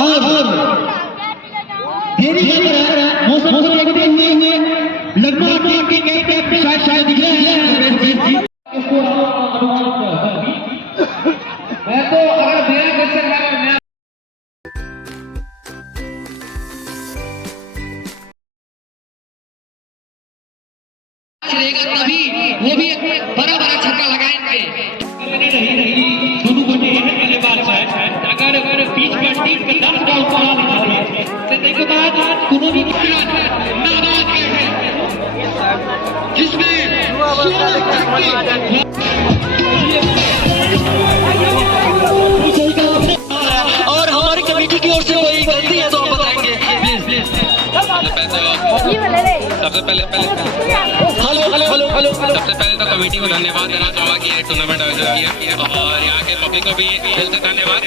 और देरी कर मौसम को देखते हुए लगभग टीम के कैप्टन शायद दिख रहे हैं। मैं तो अगर मेरा क्वेश्चन मैं रहेगा तभी वो भी बड़ा बड़ा छक्का लगाएंगे। दोनों बने हैं बल्लेबाज है। अगर बीच में टीम के 10 बॉल को आ निकाले तो देखो बाद दोनों भी नाबाद गए हैं जिसमें 16 छक्के और हमारी कमेटी की ओर से कोई गलती है तो आप बताएंगे प्लीज। सबसे पहले तो कमेटी को धन्यवाद देना चाहूँगा कि ये टूर्नामेंट आयोजित किया और यहाँ के पब्लिक को भी दिल से धन्यवाद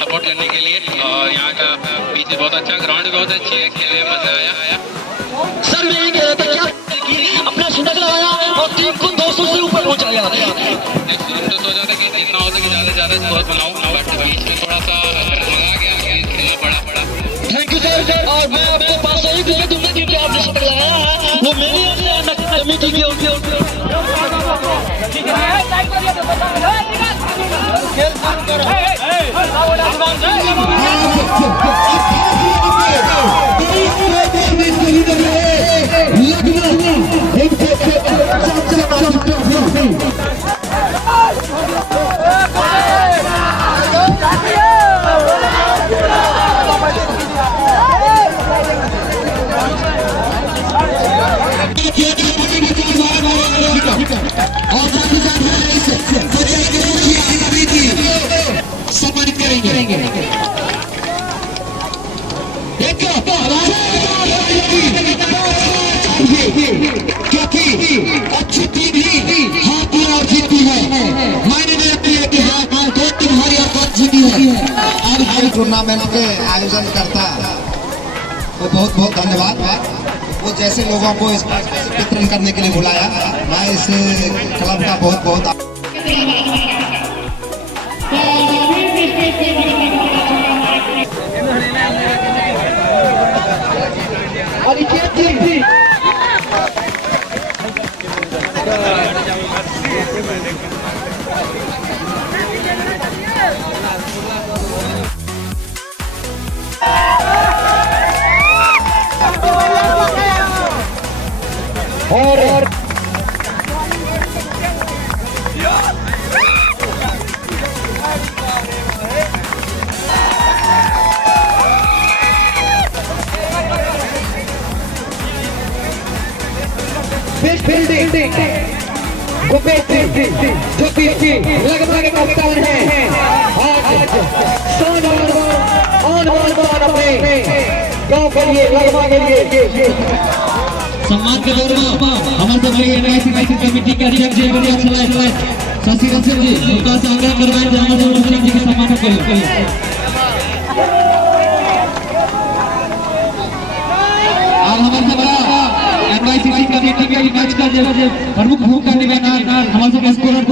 सपोर्ट करने के लिए। और यहाँ का बीच बहुत अच्छा, ग्राउंड भी बहुत अच्छी है, खेलने में मजा आया। सर मैं यही कह रहा था क्या कि अपना शतक लगाया और टीम को 200 से ऊपर पहुँचाया। हम तो सोचा था कि जितना हो सके ज़्यादा से ज़्यादा स्कोर बनाऊँ, बट बीच में थोड़ा सा लगा गया, खेलना पड़ा। Thank you sir. और मैं आपको पास ही दूंगा तुमने क्योंकि आपने शतक लगाया है वो मेरी कमेटी की ओर से। सम्मानित करेंगे क्योंकि अच्छी टीम ही हाथ और जीती है। मैंने नहीं कि हाँ दो तुम्हारी और जीती है। और टूर्नामेंट के आयोजन करता वो बहुत बहुत धन्यवाद। वो जैसे लोगों को इस वितरण करने के लिए बुलाया, मैं इस क्लब का बहुत बहुत और फील्डिंग गुरप्रीत जो कि लगभग कप्तान है आज ऑन बॉल अपने गांव के लिए लगभग के लिए सम्मान के दौर में हमारे सब कमेटी के अध्यक्ष शशि रंजन जी उनका से आग्रह करवाएं कि हमारे मुस्लिम जी के सम्मान करें। और हमारे से बड़ा NYCC कमेटी के मैच का प्रमुख भूमिका निभाना हमारे स्कोरर